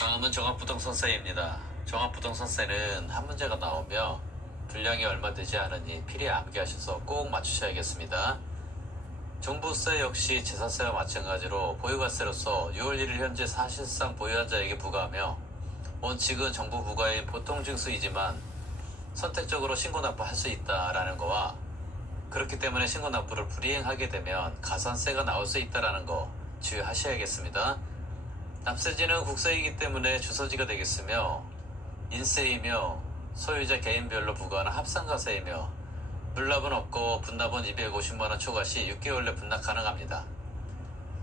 다음은 종합부동산세입니다. 종합부동산세는 한 문제가 나오며 분량이 얼마 되지 않으니 필히 암기하셔서 꼭 맞추셔야겠습니다. 종부세 역시 재산세와 마찬가지로 보유과세로서 6월 1일 현재 사실상 보유한 자에게 부과하며 원칙은 정부 부과의 보통징수이지만 선택적으로 신고납부할 수 있다라는 거와 그렇기 때문에 신고납부를 불이행하게 되면 가산세가 나올 수 있다라는 거 주의하셔야겠습니다. 납세지는 국세이기 때문에 주소지가 되겠으며 인세이며 소유자 개인별로 부과하는 합산과세이며 물납은 없고 분납은 250만원 초과 시 6개월 내 분납 가능합니다.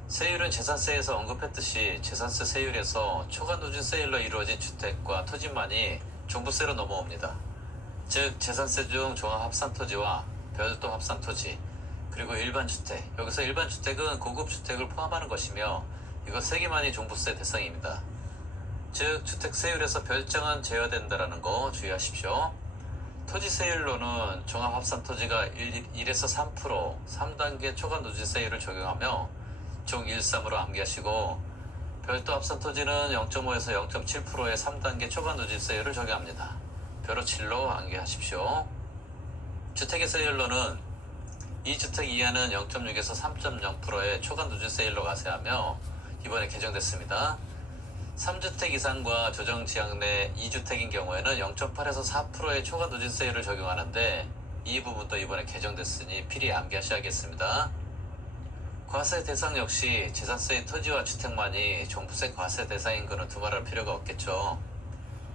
세율은 재산세에서 언급했듯이 재산세 세율에서 초과 누진세율로 이루어진 주택과 토지만이 종부세로 넘어옵니다. 즉 재산세 중 종합합산토지와 별도 합산토지 그리고 일반주택, 여기서 일반주택은 고급주택을 포함하는 것이며 이것 3개만이 종부세 대상입니다. 즉 주택세율에서 별정은 제외된다는 거 주의하십시오. 토지세율로는 종합합산토지가 1에서 3%, 3단계 초과 누진세율을 적용하며 종 1.3으로 암기하시고 별도 합산토지는 0.5에서 0.7%의 3단계 초과 누진세율을 적용합니다. 벼로 7로 암기하십시오. 주택의 세율로는 2주택 이하는 0.6에서 3.0%의 초과 누진세율로 과세하며 이번에 개정됐습니다. 3주택 이상과 조정지역 내 2주택인 경우에는 0.8에서 4%의 초과 누진세율을 적용하는데 이 부분도 이번에 개정됐으니 필히 암기하셔야겠습니다. 과세 대상 역시 재산세의 토지와 주택만이 종부세 과세 대상인 것은 두말할 필요가 없겠죠.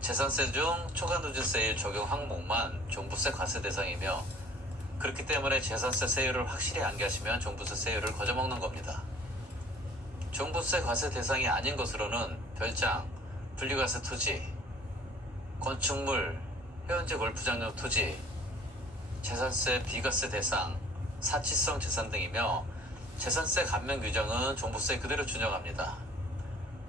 재산세 중 초과 누진세율 적용 항목만 종부세 과세 대상이며 그렇기 때문에 재산세 세율을 확실히 암기하시면 종부세 세율을 거저먹는 겁니다. 종부세 과세 대상이 아닌 것으로는 별장, 분리과세 토지, 건축물, 해운제 골프장용 토지, 재산세 비과세 대상, 사치성 재산 등이며 재산세 감면 규정은 종부세 그대로 준용합니다.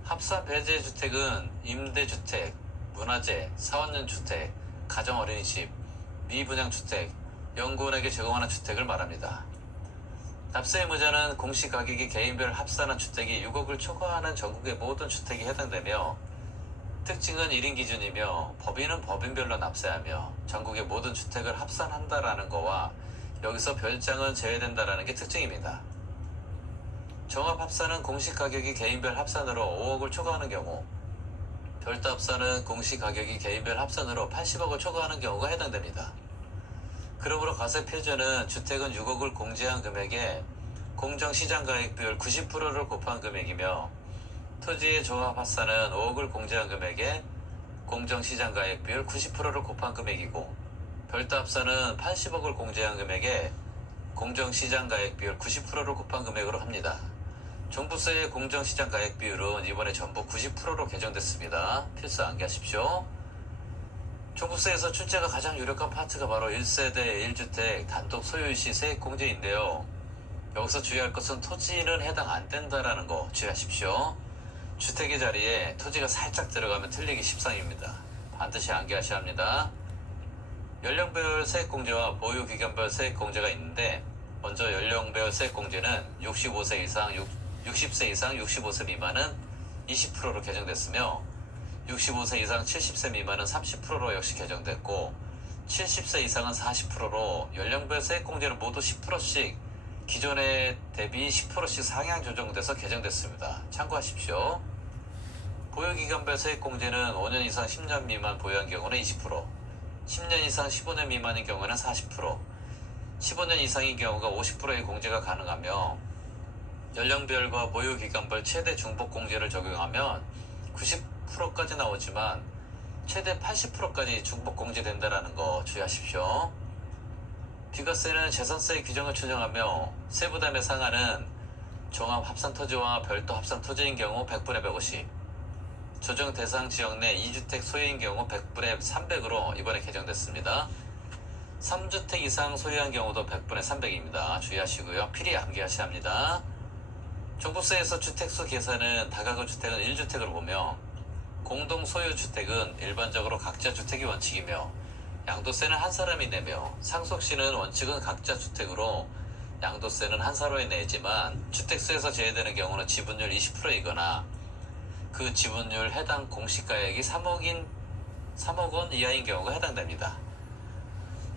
합산 배제 주택은 임대주택, 문화재, 사원용 주택, 가정 어린이집, 미분양 주택, 연구원에게 제공하는 주택을 말합니다. 납세 의무자는 공시가격이 개인별 합산한 주택이 6억을 초과하는 전국의 모든 주택이 해당되며 특징은 1인 기준이며 법인은 법인별로 납세하며 전국의 모든 주택을 합산한다라는 거와 여기서 별장은 제외된다라는 게 특징입니다. 종합합산은 공시가격이 개인별 합산으로 5억을 초과하는 경우 별도 합산은 공시가격이 개인별 합산으로 80억을 초과하는 경우가 해당됩니다. 그러므로 과세 표준은 주택은 6억을 공제한 금액에 공정시장가액 비율 90%를 곱한 금액이며 토지의 종합합산은 5억을 공제한 금액에 공정시장가액 비율 90%를 곱한 금액이고 별도 합산은 80억을 공제한 금액에 공정시장가액 비율 90%를 곱한 금액으로 합니다. 종부세의 공정시장가액 비율은 이번에 전부 90%로 개정됐습니다. 필수 암기하십시오. 종부세에서 출제가 가장 유력한 파트가 바로 1세대 1주택 단독 소유시 세액공제인데요. 여기서 주의할 것은 토지는 해당 안 된다라는 거 주의하십시오. 주택의 자리에 토지가 살짝 들어가면 틀리기 십상입니다. 반드시 암기하셔야 합니다. 연령별 세액공제와 보유기간별 세액공제가 있는데 먼저 연령별 세액공제는 65세 이상, 60세 이상, 65세 미만은 20%로 개정됐으며 65세 이상 70세 미만은 30%로 역시 개정됐고 70세 이상은 40%로 연령별 세액공제는 모두 10%씩 기존에 대비 10%씩 상향 조정돼서 개정됐습니다. 참고하십시오. 보유기간별 세액공제는 5년 이상 10년 미만 보유한 경우는 20%, 10년 이상 15년 미만인 경우는 40%, 15년 이상인 경우가 50%의 공제가 가능하며 연령별과 보유기간별 최대 중복공제를 적용하면 90%까지 나오지만 최대 80%까지 중복공제된다는 거 주의하십시오. 비과세는 재산세 규정을 준용하며 세부담의 상한은 종합합산토지와 별도 합산토지인 경우 100분의 150, 조정 대상 지역 내 2주택 소유인 경우 100분의 300으로 이번에 개정됐습니다. 3주택 이상 소유한 경우도 100분의 300입니다. 주의하시고요. 필히 암기하셔야 합니다. 종부세에서 주택수 계산은 다가구 주택은 1주택으로 보며 공동소유주택은 일반적으로 각자 주택이 원칙이며 양도세는 한 사람이 내며 상속시는 원칙은 각자 주택으로 양도세는 한 사람이 내지만 주택수에서 제외되는 경우는 지분율 20%이거나 그 지분율 해당 공시가액이 3억 원 이하인 경우가 해당됩니다.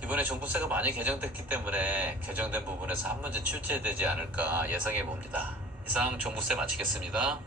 이번에 종부세가 많이 개정됐기 때문에 개정된 부분에서 한 문제 출제되지 않을까 예상해 봅니다. 이상 종부세 마치겠습니다.